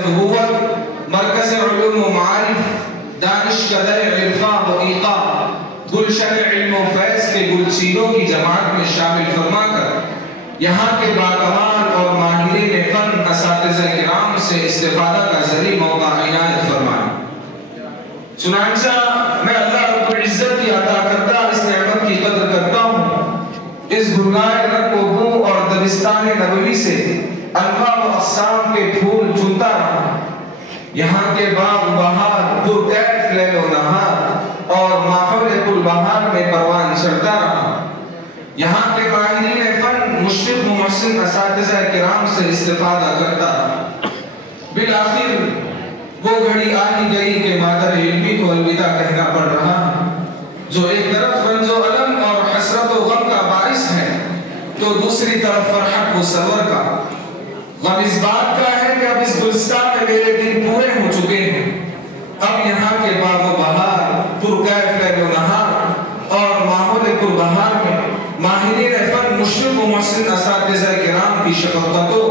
نبوت، مرکز علوم و معارف، دانشکدہ عرفاں و ایقاں، گلشن علم و فیض کے گلچینوں کی جماعت میں شامل فرما کر یہاں کے باکمال اور ماہرین فن اساتذہ کرام سے استفادہ کا ذریعہ موقع عنایت فرمائے۔ چنانچہ میں اللہ رب العزت کی عطا کردہ اس نعمت کی قدر کرتا ہوں، اس گلگائے رنگ و بو اور دبستان نبوی سے انواع و اقسام کے پھول چنتا رہا، یہاں کے باغ بہار پرکیف لیل و نہار اور ماحول گل بہار میں پروان چڑھتا رہا، یہاں کے ماہرین فن مشرف و محسن اساتذہ کرام سے استفادہ کرتا رہا۔ بالآخر وہ گھڑی آ ہی گئی کہ مادر علمی کو الوداع کہنا پڑ رہا ہے، جو ایک طرف رنج و الم اور حسرت و غم کا باعث ہے تو دوسری طرف فرحت و سرور کا۔ غم اس بات کا ہے کہ اب اس گلستان میں میرے دن پورے ہو چکے ہیں، اب یہاں کے باغ و بہار پرکیف لیل و نہار اور ماحول پر بہار میں ماہرین فن مشرف و محسن اساتذہ کرام کی شفقتوں،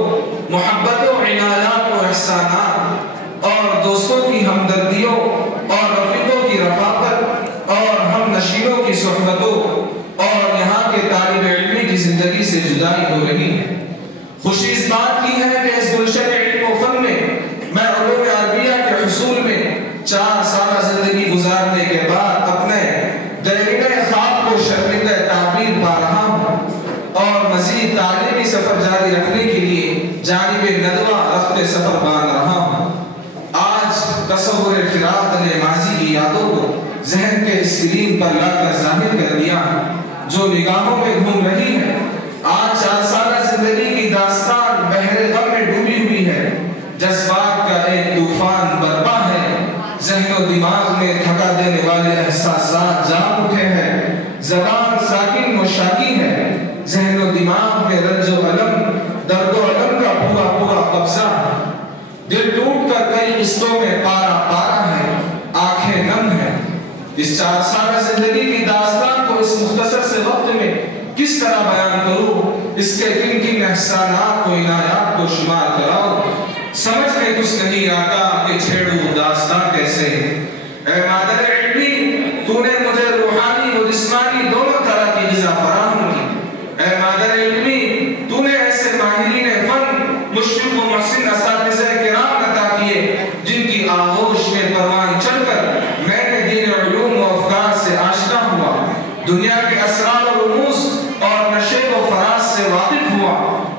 محبتوں، عنایات و احسانات اور دوستوں کی ہمدردیوں اور رفیقوں کی رفاقت اور ہم نشینوں کی صحبتوں اور یہاں کے طالب علمی کی زندگی سے جدائی ہو رہی ہے۔ خوشی اس بات کی ہے کہ اس گلشن علم و فن میں علوم عربیہ کے حصول میں 4 سالہ زندگی گزارنے کے بعد اپنے دیرینہ خواب کو شرمندہ تعبیر پا رہا ہوں اور مزید تعلیمی سفر جاری رکھنے کے لیے جانب ندوہ رفت سفر باندھ رہا ہوں۔ آج تصور فراق نے ماضی کی یادوں کو ذہن کے اسکرین پر لا کر ظاہر کر دیا جو نگاہوں میں گھوم رہی ہے۔ آج 4 سالہ زندگی کی داستان بحر غم میں ڈوبی ہوئی ہے، جذبات کا ایک طوفان برپا ہے، ذہن و دماغ میں تھکا دینے والے احساسات جاگ اٹھے ہیں، زبان ساکن و شاکی ہے، ذہن و دماغ میں رنج و علم، درد و علم کا پورا پورا قبضہ ہے، دل ٹوٹ کر کئی قسطوں میں پارا پارا ہے، آنکھیں نم ہیں۔ اس 4 سالہ زندگی کی داستان کو اس مختصر سے وقت میں کس طرح بیان کروں، اس کے کن کن احسانات و عنایات کو شمار کراؤں، سمجھ میں کچھ نہیں آتا کہ چھیڑوں داستان کیسے۔ اے مادر علمی، تو نے مجھے روحانی و جسمانی دونوں طرح کی غذا فراہم کی۔ اے مادر علمی، تو نے ایسے ماہرین فن مشرف و محسن اساتذہ کرام عطا کیے جن کی آغوش میں پروان چڑھ کر میں نے دین علوم و افکار سے آشنا ہوا، دنیا کے اسرار و رموز اور نشیب و فراز سے واقف ہوا،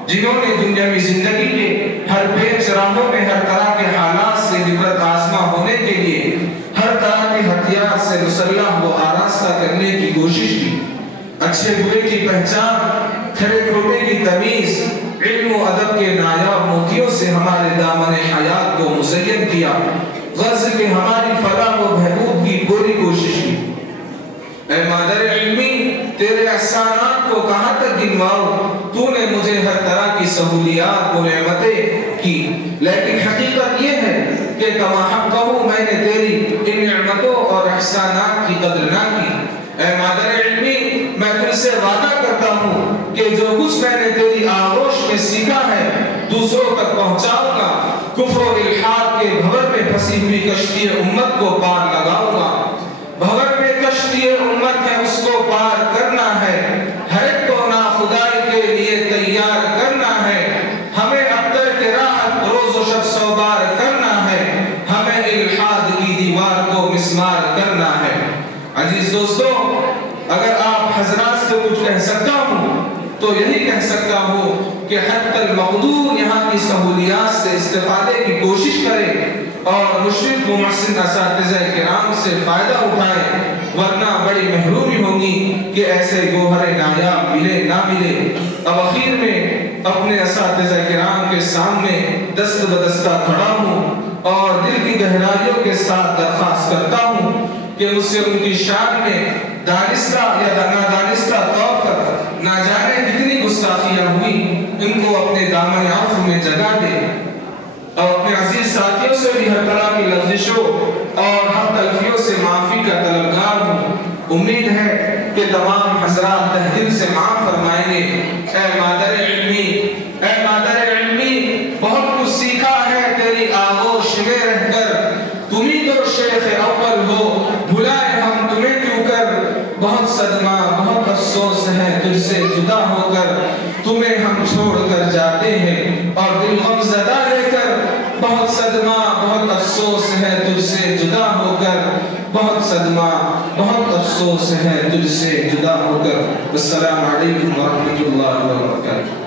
جنہوں نے دنیاوی زندگی کے ہر پیچ راہوں میں ہر طرح کے حالات سے عبرت آزما ہونے کے لیے ہر طرح کے ہتھیار سے مسلح و آراستہ کرنے کی کوشش کی۔ اچھے برے کی پہچان، کھڑے کھوٹے کی تمیز، علم و ادب کے نایاب موتیوں سے ہمارے دامن حیات کو مزین کیا، غرض کہ ہماری فلاح و بہبود کی پوری کوشش کی۔ اے مادر علمی، تیرے احسانات کو کہاں تک گنواؤں، تو نے مجھے ہر طرح کی سہولیات و نعمتیں کی، لیکن حقیقت یہ ہے کہ کما حق کہوں میں نے تیری ان نعمتوں اور احسانات کی قدر نہ کی۔ اے مادر علمی، میں تجھ سے وعدہ کرتا ہوں کہ جو کچھ میں نے تیری آغوش میں سیکھا ہے دوسروں تک پہنچاؤں گا، کفر و الحاد کے بھور میں پھنسی ہوئی کشتی امت کو پار لگاؤں گا۔ بھور میں کشتی امت ہے، اس کو پار کرنا ہے، ہر ایک کو ناخدائی کے لیے تیار کرنا ہے، ہمیں ابتر کے راحت روز و شب سوبار کرنا ہے، ہمیں الحاد کی دیوار کو مسمار کرنا ہے۔ عزیز دوستو، اگر آپ حضرات سے کچھ کہہ سکتا ہوں تو یہی کہہ سکتا ہوں کہ حتی المقدور یہاں کی سہولیات سے استفادے کی کوشش کریں اور مشرف و محسن اساتذہ کرام سے فائدہ اٹھائیں، ورنہ بڑی محرومی ہوگی کہ ایسے گوہر نایاب ملے نہ ملے۔ اب اخیر میں اپنے اساتذہ کرام کے سامنے دست بدستہ کھڑا ہوں اور دل کی گہرائیوں کے ساتھ درخواست کرتا ہوں کہ مجھ سے ان کی شان میں دانستہ یا نادانستہ طور پر نہ جانے کتنی گستاخیاں ہوئی، ان کو اپنے دامن عفو میں جگہ دے، اور اپنے عزیز ساتھیوں سے بھی ہر طرح کی لغزشوں اور حق تلفیوں سے معافی کا طلبگار ہوں۔ امید ہے کہ تمام حضرات تہ دل سے معاف فرمائیں گے۔ اے مادر علمی، اے مادر علمی، بہت کچھ سیکھا ہے تیری آغوش بہت صدمہ بہت افسوس ہے تجھ سے جدا ہو کر تمہیں ہم چھوڑ کر جاتے ہیں، اور دل غم زدہ لے کر بہت صدمہ بہت افسوس ہے تجھ سے جدا ہو کر، بہت صدمہ بہت افسوس ہے تجھ سے جدا ہو کر۔ السلام علیکم ورحمۃ اللہ وبرکاتہ۔